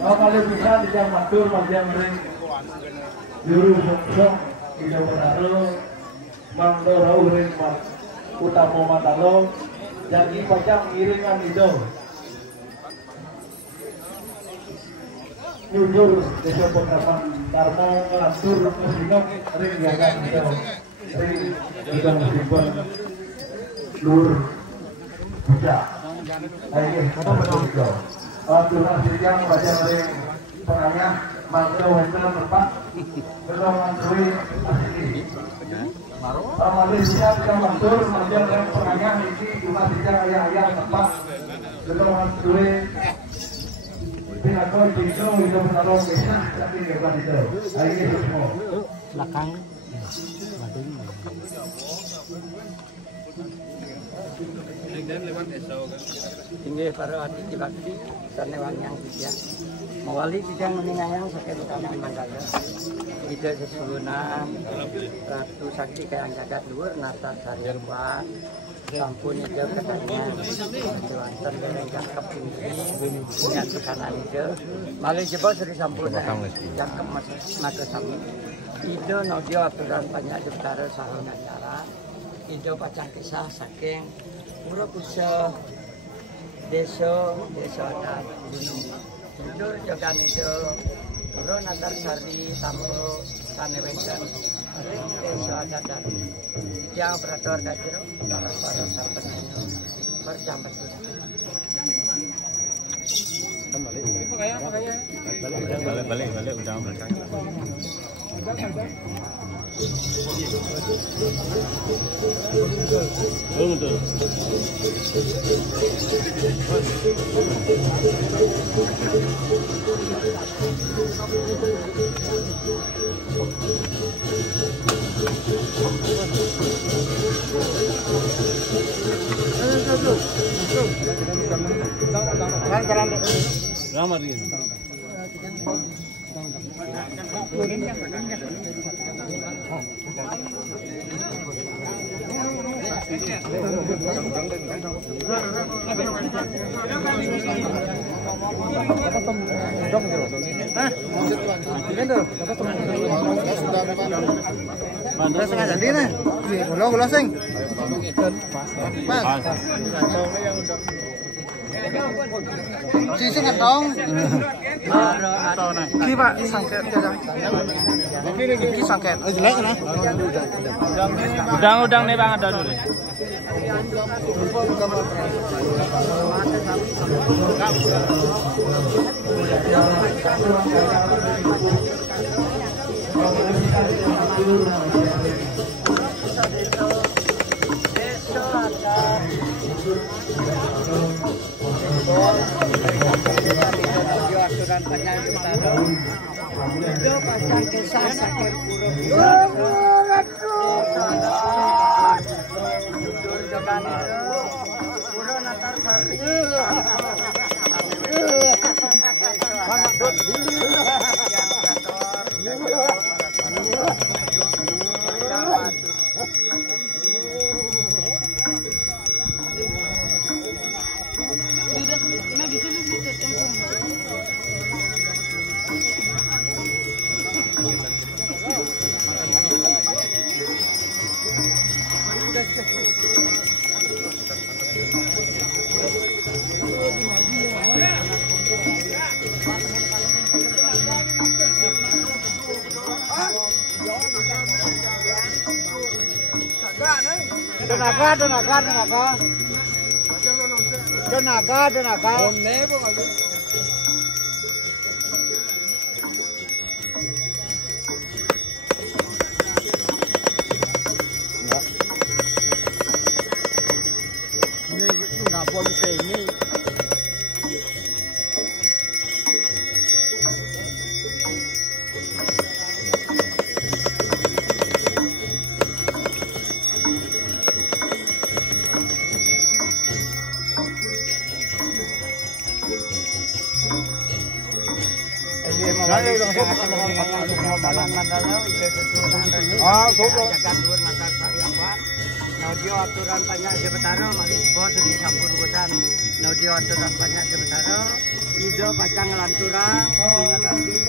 Kalau bisa tidak matur bagian ring juru sungsung tidak menaruh mangdorau ring utama matalo jadi pacang iringan itu jujur desa penerapan karma ngatur musimok ring jalan itu ring juga musimon lur bisa ayo kita betul Tunas yang baca ring penanya mangga wenten tempat kalau mangkui asli Malaysia kita matur mangga ring penanya ini tunas yang ayah tempat kalau mangkui pinakol pintu itu menolong bisa tapi bukan itu ayo semua belakang tinggi para hati bakti sanewan yang bijak mewali bidang meningayang sakit utama manggala ide sesugunan ratu sakti kayang jagat luar nata sarjemba sampun ide katanya tuantan dereng cakep ini punya tekanan ide malih jebol seri sampun cakep maka sami ide nodio aturan banyak utara sahun acara ide pacang kisah saking Murah Kusa desa adat gunung mundur jogan itu murah Natar Sari Tambo Sanewesan desa adat dan yang operator kaciro dalam para sahabat berjambat balik udah belakang betul. Sisi ngetong. Ki Pak sangket ya. Ki sangket. Jelek nah. Udang nih Bang ada dulu. Aturan penyakit utara itu pasang kisah sakit buruk mundur jogan itu murah Natar Sari Tenaga. Ini nggak boleh ini. Naudio aturan banyak di Betaro, makin bos di sampun kosan. Naudio aturan banyak di Betaro, ide pacang lantura, ingat abdi,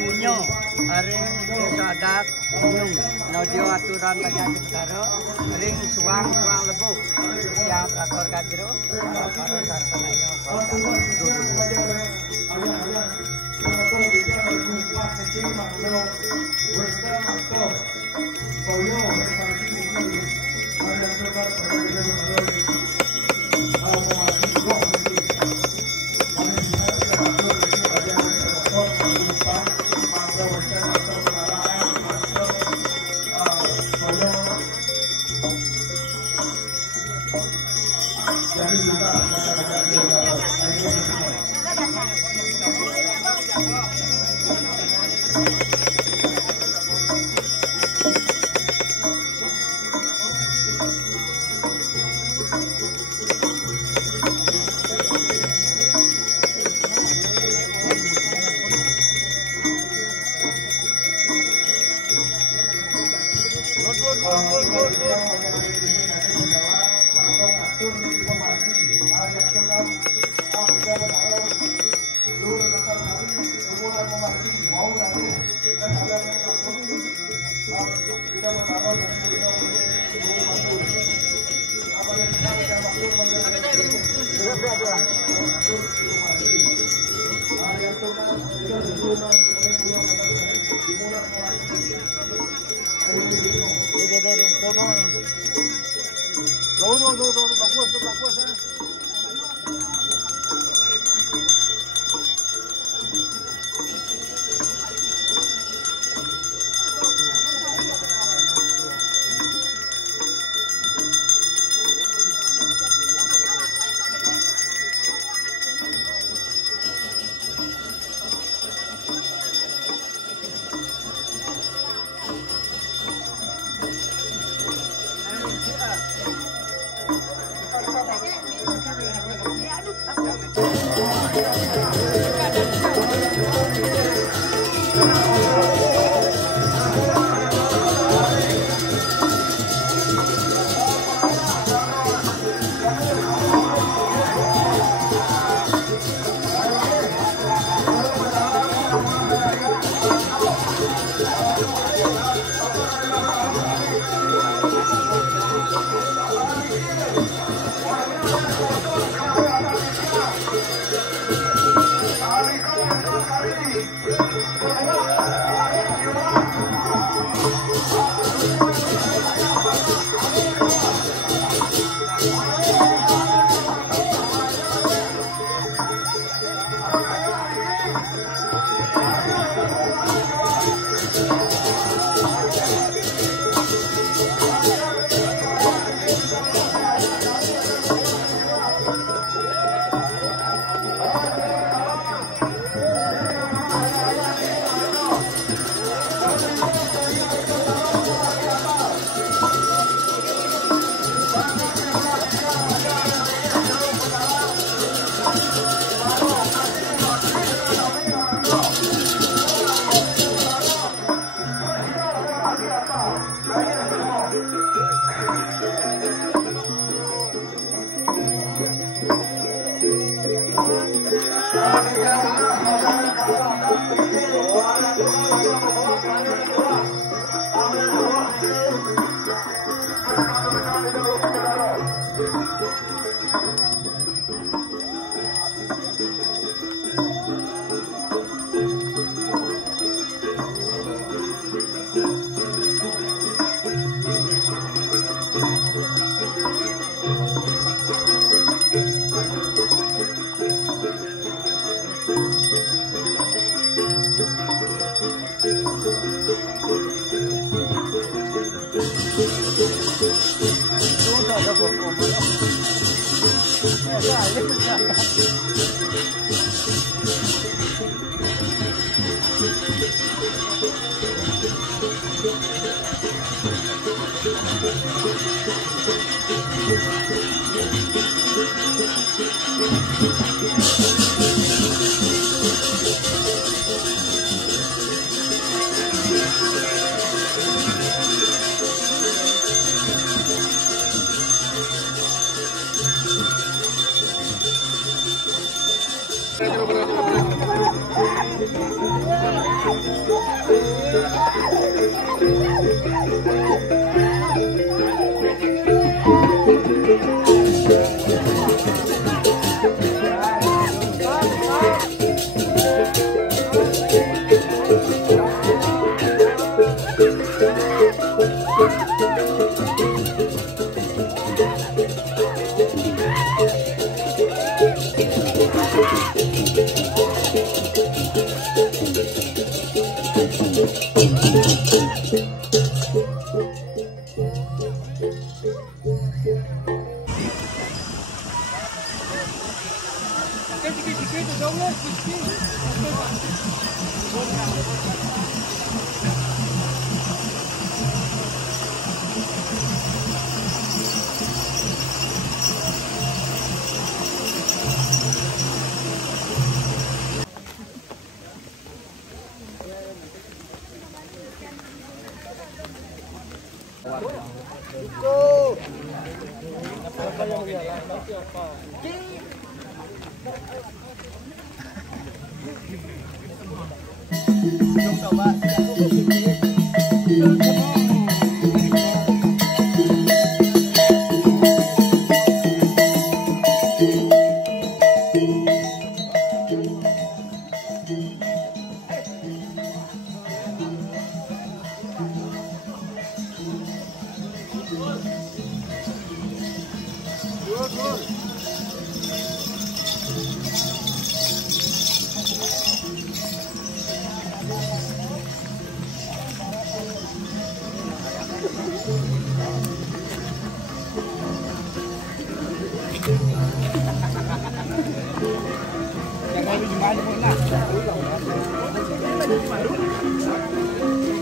munyo, ring desa adat, munyung. Naudio aturan banyak di Betaro, ring suang lebu, siap rakor kajero, para sarpananya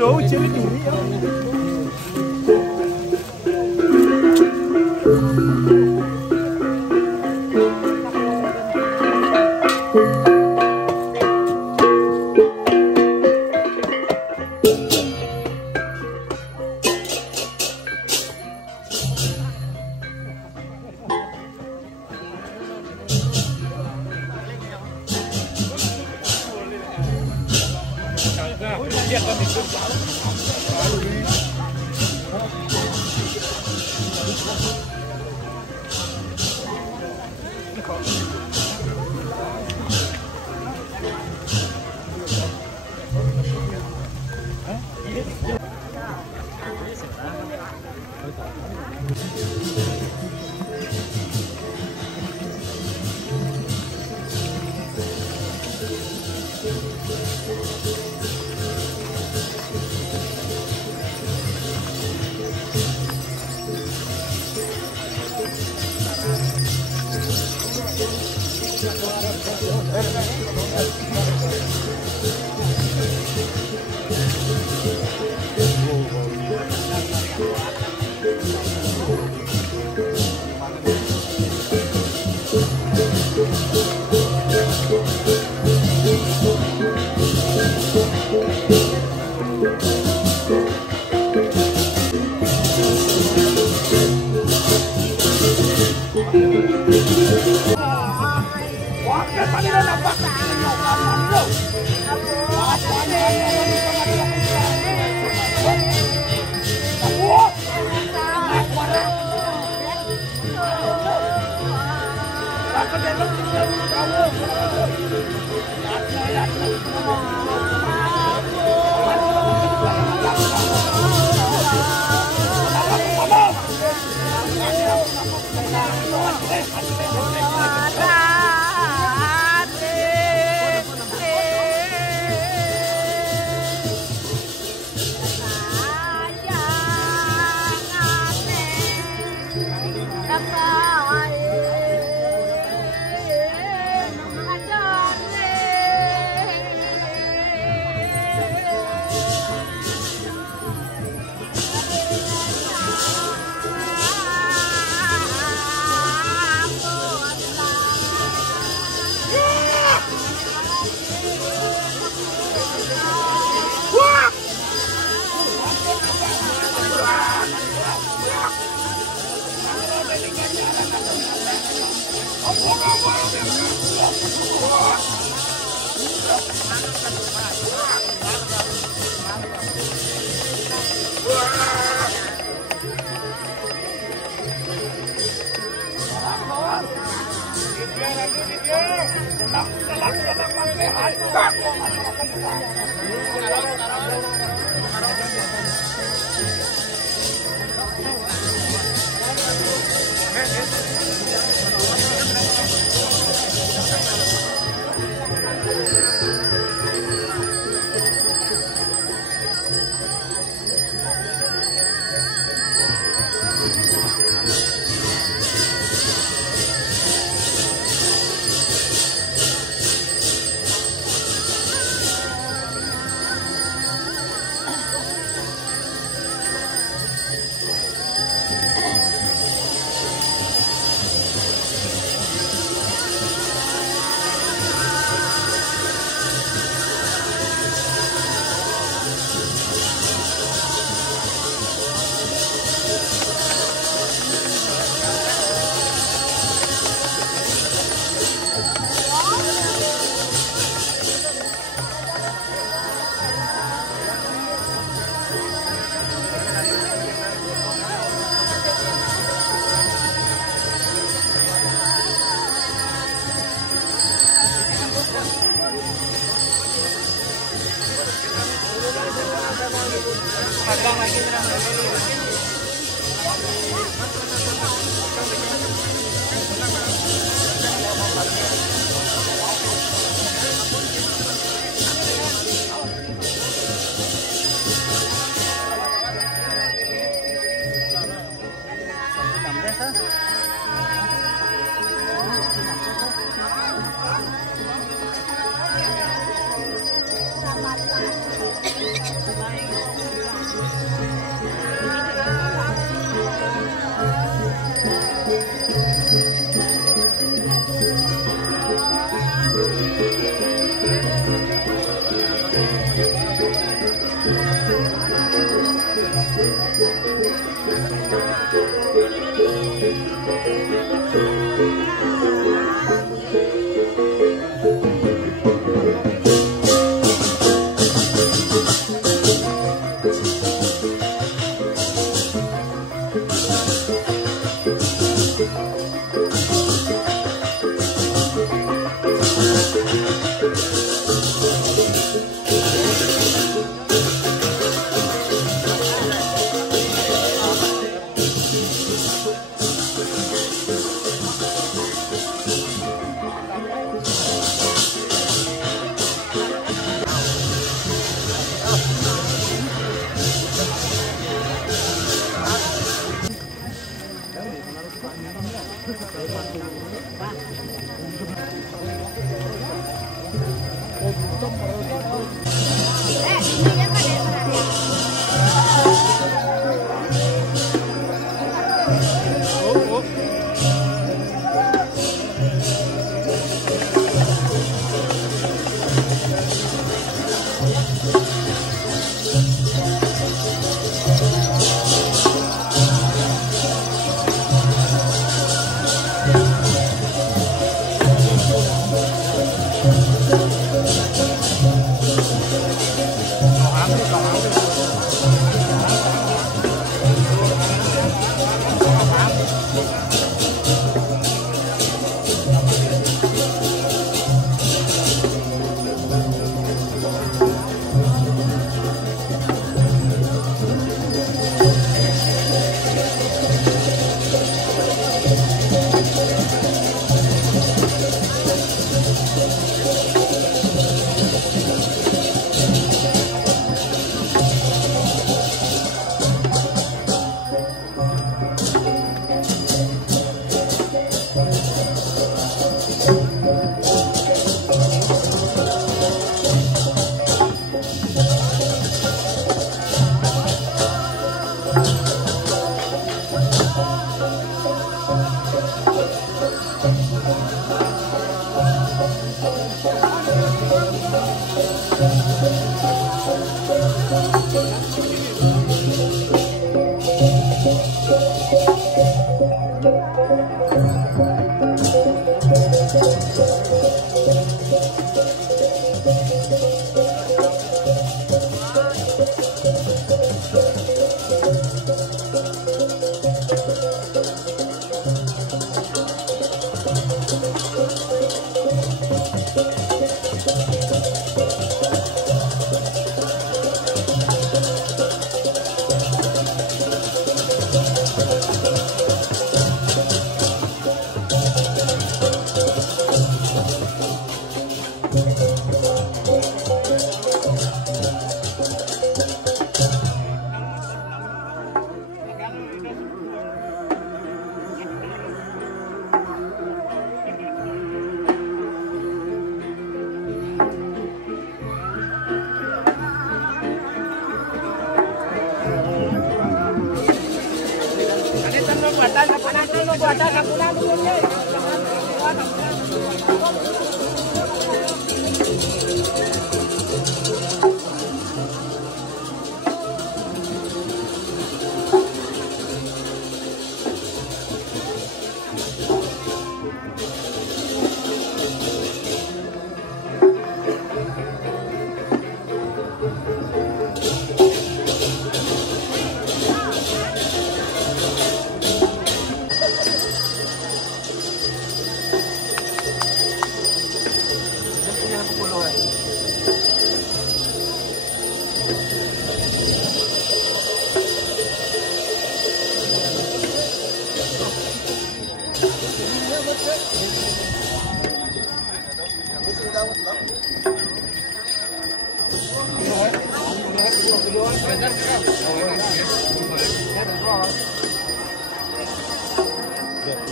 Tuh, ciri curi ya.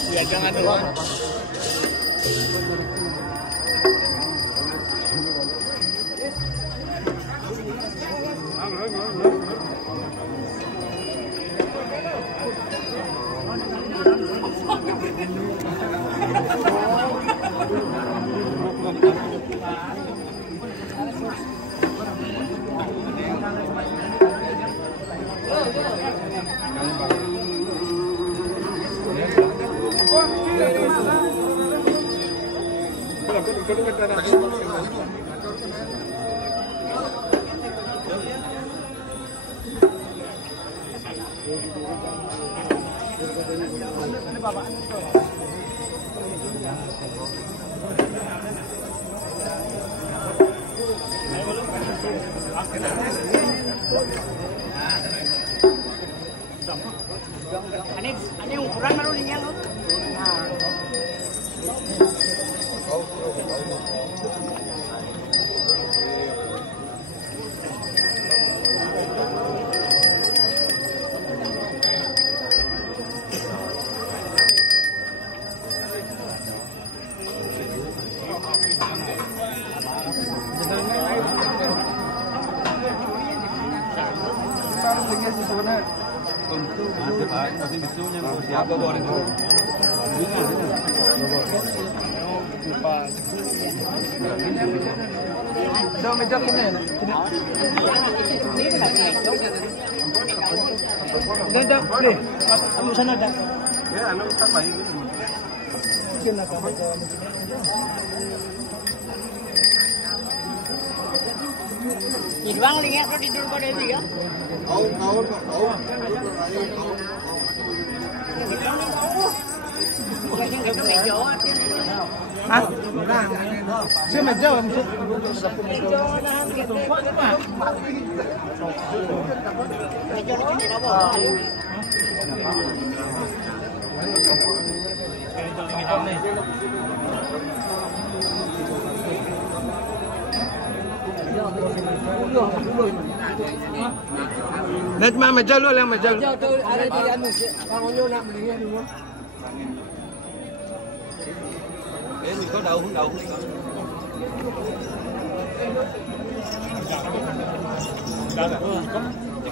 Ya jangan dulu. Ini ukuran baru ini ya, Bang lihat tuh tidur pada itu ya. Hah? Siya medyo. Net mah medyo lu lang medyo. Medyo tuh ada di anu sih. Bangunnya nak belinya dulu. Mình có đầu không đầu không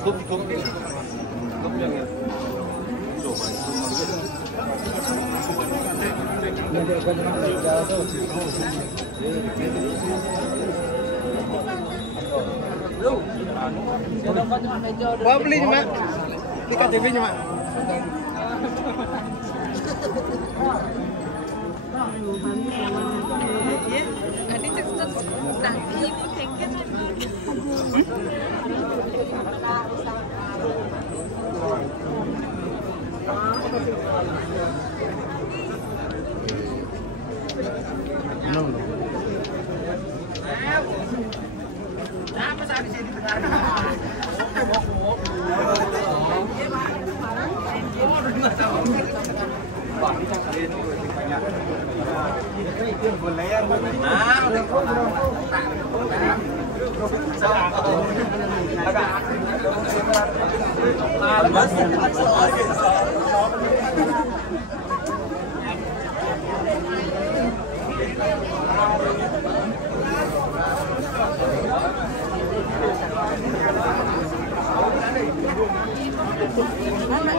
cúp cho nghe Bawa beli cuma. Di KTV cuma. Tadi tetap tadi ibu tengken.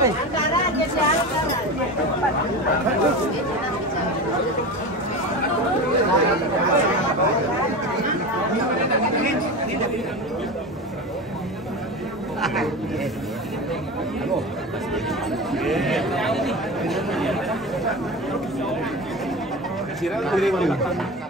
Antara aja Kira-kira